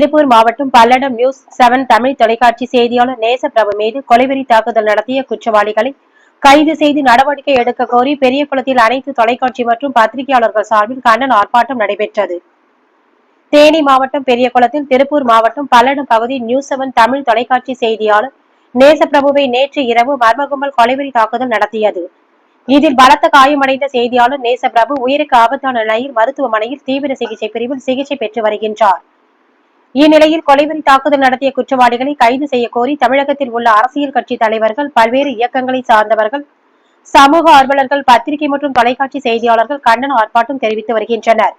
திருப்பூர் மாவட்டம் Palladam news seven Tamil தொலைக்காட்சி செய்தியாளர் நேசப்பிரபு மீது கொலைவெறி தாக்குதல் நடத்திய குற்றவாளிகளை கைது செய்து நடவடிக்கை எடுக்க கோரி பெரியகுளத்தில் அனைத்து தொலைக்காட்சி மற்றும் பத்திரிகையாளர்கள் சார்பில் கண்டன ஆர்ப்பாட்டம் நடைபெற்றது. தேனி மாவட்டம் பெரியகுளத்தில் திருப்பூர் மாவட்டம் பல்லடம் பகுதி நியூஸ் செவன் தமிழ் தொலைக்காட்சி செய்தியாளர் நேசப்பிரபுவை நேற்று இரவு மர்மகும்பல் கொலைவெறி தாக்குதல் நடத்தியது. இதில் பலத்த காயமடைந்த செய்தியாளர் நேசப்பிரபு உயிருக்கு ஆபத்தான நிலையில் மருத்துவமனையில் தீவிர சிகிச்சை பிரிவில் சிகிச்சை பெற்று வருகின்றார். இந்நிலையில் கொலைவெறி தாக்குதல் நடத்திய குற்றவாளிகளை கைது செய்ய கோரி தமிழகத்தில் உள்ள அரசியல் கட்சி தலைவர்கள் பல்வேறு இயக்கங்களை சார்ந்தவர்கள் சமூக ஆர்வலர்கள் பத்திரிகை மற்றும் தொலைக்காட்சி செய்தியாளர்கள் கண்டன ஆர்ப்பாட்டம் தெரிவித்து வருகின்றனர்.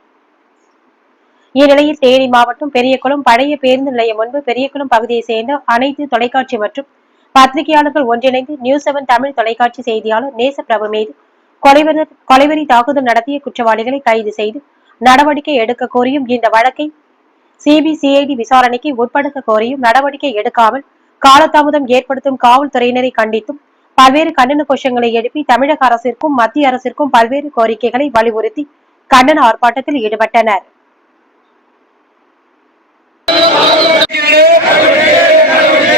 இந்நிலையில் தேனி மாவட்டம் பெரியகுளம் பழைய பேருந்து நிலையம் முன்பு பெரியகுளம் பகுதியை சேர்ந்த அனைத்து தொலைக்காட்சி மற்றும் பத்திரிகையாளர்கள் ஒன்றிணைந்து நியூஸ் செவன் தமிழ் தொலைக்காட்சி செய்தியாளர் நேசப்பிரபு மீது கொலைவெறி கொலைவெறி தாக்குதல் நடத்திய குற்றவாளிகளை கைது செய்து நடவடிக்கை எடுக்க கோரியும் இந்த வழக்கை சிபிசிஐடி விசாரணைக்கு உட்படுத்த கோரியும் நடவடிக்கை எடுக்காமல் காலதாமதம் ஏற்படுத்தும் காவல்துறையினரை கண்டித்தும் பல்வேறு கண்டன கோஷங்களை எழுப்பி தமிழக அரசிற்கும் மத்திய அரசிற்கும் பல்வேறு கோரிக்கைகளை வலியுறுத்தி கண்டன ஆர்ப்பாட்டத்தில் ஈடுபட்டனர் Yeah.